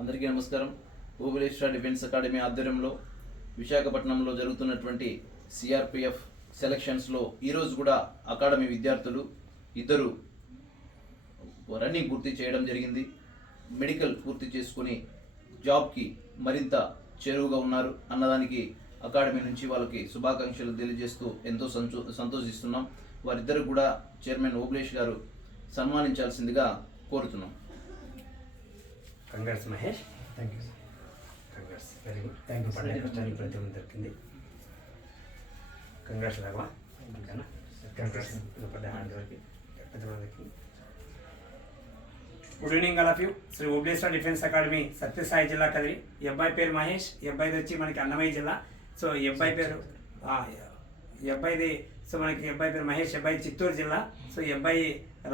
అందరికీ నమస్కారం. Obuleswara defence academy ఆధ్వర్యంలో విశాఖపట్నంలో జరుగుతున్నటువంటి సిఆర్పిఎఫ్ సెలక్షన్స్లో ఈరోజు కూడా అకాడమీ విద్యార్థులు ఇద్దరు రన్నింగ్ పూర్తి చేయడం జరిగింది. మెడికల్ పూర్తి చేసుకుని జాబ్కి మరింత చేరువుగా ఉన్నారు. అన్నదానికి అకాడమీ నుంచి వాళ్ళకి శుభాకాంక్షలు తెలియజేస్తూ ఎంతో సంతో సంతోషిస్తున్నాం. వారిద్దరు కూడా చైర్మన్ ఓబులేష్ గారు సన్మానించాల్సిందిగా కోరుతున్నాం. Congrats Mahesh thank you congrats very good you, sir. పడ్డ కష్టానికి ప్రతిఫలం దొరికింది కంగ్రాట్స్ రాఘవా ఓకేనా కంగ్రాట్స్ వర్క్ ప్రతిఫలం దొరికింది good evening all of you Shri Obleshwara defence academy Sathya Sai జిల్లా కదిరి ఈ అబ్బాయి పేరు మహేష్ ఈ అబ్బాయిది వచ్చి మనకి అన్నమయ్య జిల్లా సో ఈ అబ్బాయి పేరు ఈ అబ్బాయిది సో మనకి అబ్బాయి పేరు మహేష్ అబ్బాయి చిత్తూరు జిల్లా సో ఈ అబ్బాయి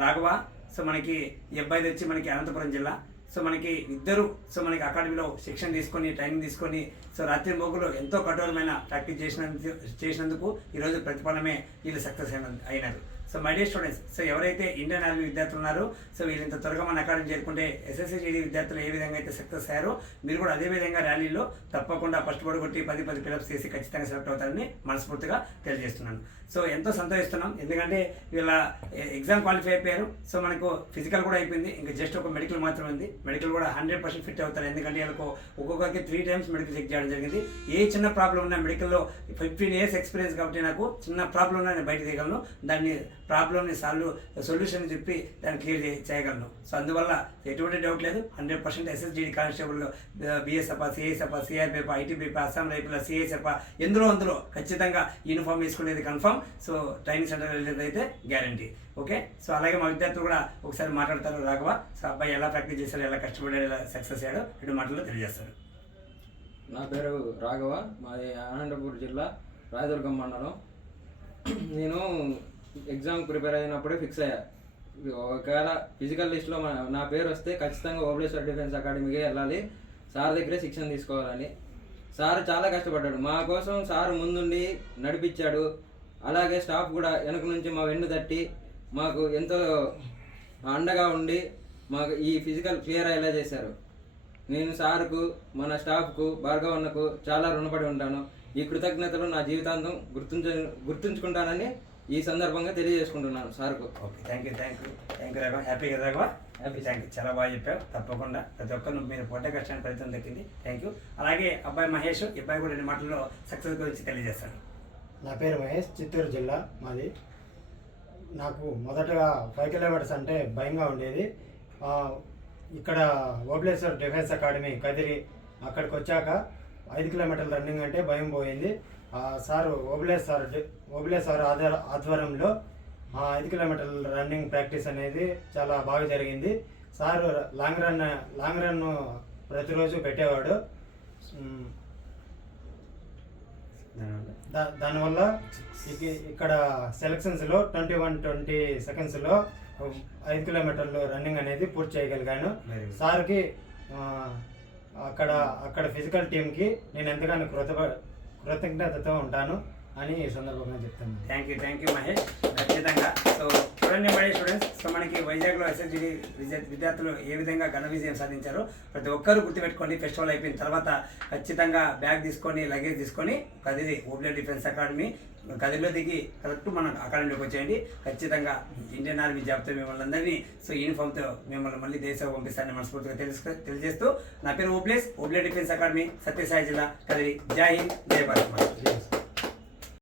రాఘవ సో మనకి ఈ అబ్బాయిది వచ్చి మనకి అనంతపురం జిల్లా సో మనకి ఇద్దరు సో మనకి అకాడమీలో శిక్షణ తీసుకొని ట్రైనింగ్ తీసుకొని సో రాత్రి మోగులు ఎంతో కఠోరమైన ప్రాక్టీస్ చేసినందుకు చేసినందుకు ఈరోజు ప్రతిఫలమే వీళ్ళు సక్సెస్ అయిన అయినారు. So my dear students so ఎవరైతే ఇండియన్ ఆర్మీ విద్యార్థులు ఉన్నారో సో వీళ్ళు ఇంత త్వరగా మన అకాడమీ చేరుకుంటే ఎస్ఎస్సీ విద్యార్థులు ఏ విధంగా అయితే సక్సెస్ అయ్యారో మీరు కూడా అదే విధంగా ర్యాలీలో తప్పకుండా ఫస్ట్ బోర్డు కొట్టి పది పది పిలప్స్ చేసి ఖచ్చితంగా సెలెక్ట్ అవుతారని మనస్ఫూర్తిగా తెలియజేస్తున్నాను. సో ఎంతో సంతోషిస్తున్నాం. ఎందుకంటే వీళ్ళ ఎగ్జామ్ క్వాలిఫై అయిపోయారు. సో మనకు ఫిజికల్ కూడా అయిపోయింది. ఇంకా జస్ట్ ఒక మెడికల్ మాత్రమే ఉంది. మెడికల్ కూడా హండ్రెడ్ పర్సెంట్ ఫిట్ అవుతారు. ఎందుకంటే వీళ్ళకు ఒక్కొక్కరికి త్రీ టైమ్స్ మెడికల్ చెక్ చేయడం జరిగింది. ఏ చిన్న ప్రాబ్లం ఉన్నా మెడికల్లో ఫిఫ్టీన్ ఇయర్స్ ఎక్స్పీరియన్స్ కాబట్టి నాకు చిన్న ప్రాబ్లం ఉన్నా నేను బయట తీయగలను. దాన్ని ప్రాబ్లమ్ని సాల్వ్ సొల్యూషన్ చెప్పి దాన్ని క్లియర్ చేయగలను. సో అందువల్ల ఎటువంటి డౌట్ లేదు. Hundred percent SSGD constable BSF CISF CRPF ITBP Assam rifle CISF ఎందులో అందులో ఖచ్చితంగా యూనిఫామ్ వేసుకునేది కన్ఫర్మ్. సో ట్రైనింగ్ సెంటర్ వెళ్ళేదైతే గ్యారంటీ. ఓకే? సో అలాగే మా విద్యార్థులు కూడా ఒకసారి మాట్లాడతారు రాఘవ. సో అబ్బాయి ఎలా ప్రాక్టీస్ చేశాడు ఎలా కష్టపడాడు ఎలా సక్సెస్ అయ్యాడో రెండు మాటల్లో తెలియజేస్తారు. నా పేరు రాఘవ. మాది అనంతపూర్ జిల్లా రాయదుర్గం మండలం. నేను ఎగ్జామ్ ప్రిపేర్ అయినప్పుడే ఫిక్స్ అయ్యా. ఒకవేళ ఫిజికల్ లిస్ట్లో మన- నా పేరు వస్తే ఖచ్చితంగా ఓబులేశ్వర్ డిఫెన్స్ అకాడమీకి వెళ్ళాలి. సార్ దగ్గరే శిక్షణ తీసుకోవాలని. సార్ చాలా కష్టపడ్డాడు. మా కోసం సార్ ముందుండి నడిపించాడు. అలాగే స్టాఫ్ కూడా వెనక నుంచి మా వెన్ను తట్టి మాకు ఎంతో అండగా ఉండి మాకు ఈ ఫిజికల్ క్లియర్ అయ్యేలా చేశారు. నేను సార్కు మన స్టాఫ్కు భార్గవన్నకు చాలా రుణపడి ఉంటాను. ఈ కృతజ్ఞతలు నా జీవితాంతం గుర్తుంచ గుర్తుంచుకుంటానని ఈ సందర్భంగా తెలియజేసుకుంటున్నాను సార్కు. Okay thank you thank you thank you Raghava happy కదా రాఘవ హ్యాపీ థ్యాంక్ యూ చాలా బాగా చెప్పావు. తప్పకుండా ప్రతి ఒక్కరు మీరు పొట్ట కష్టానికి ప్రయత్నం దక్కింది థ్యాంక్ యూ అలాగే అబ్బాయి మహేష్ ఈ అబ్బాయి కూడా రెండు మాటల్లో సక్సెస్ గురించి తెలియజేస్తాను నా పేరు మహేష్ చిత్తూరు జిల్లా మాది. నాకు మొదటగా ఫైవ్ కిలోమీటర్స్ అంటే భయంగా ఉండేది. ఆ, ఇక్కడ ఓబ్లేశ్వర్ డిఫెన్స్ అకాడమీ కదిరి అక్కడికి వచ్చాక ఐదు కిలోమీటర్ల రన్నింగ్ అంటే భయం పోయింది. Sir Obles sir Obles sir ఆధార ఆధ్వర్యంలో ఆ, ఐదు కిలోమీటర్ల రన్నింగ్ ప్రాక్టీస్ అనేది చాలా బాగా జరిగింది. Sir long run long run ప్రతిరోజు పెట్టేవాడు. దానివల్ల ఇక- ఇక్కడ సెలక్షన్స్లో ట్వంటీ వన్ ట్వంటీ సెకండ్స్లో ఐదు కిలోమీటర్లు రన్నింగ్ అనేది పూర్తి చేయగలిగాను. సార్కి అక్కడ అక్కడ ఫిజికల్ టీంకి నేను ఎంతగానో కృత కృతజ్ఞతతో ఉంటాను అని ఈ సందర్భంగా చెప్తాను. Thank you thank you Mahesh. ఖచ్చితంగా. సో చూడండి మళ్ళీ స్టూడెంట్స్ సో మనకి వైజాగ్లో ఎస్ఎస్జి విద్యార్థులు ఏ విధంగా ఘన విజయం సాధించారో ప్రతి ఒక్కరూ గుర్తుపెట్టుకోండి. ఫెస్టివల్ అయిపోయిన తర్వాత ఖచ్చితంగా బ్యాగ్ తీసుకొని లగేజ్ తీసుకొని కదిరి ఓబ్లే డిఫెన్స్ అకాడమీ గదిలో దిగి కరెక్ట్ మనం అకాడమీలోకి వచ్చేయండి. ఖచ్చితంగా ఇండియన్ ఆర్మీ జాబ్తో మిమ్మల్ని అందరినీ సో యూనిఫామ్తో మిమ్మల్ని మళ్ళీ దేశం పంపిస్తానని మనస్ఫూర్తిగా తెలుసు తెలియజేస్తూ నా పేరు ఓబ్లేస్ ఓబ్లే డిఫెన్స్ అకాడమీ సత్యసాయి జిల్లా కదిరి. జై హింద్ జై భారత్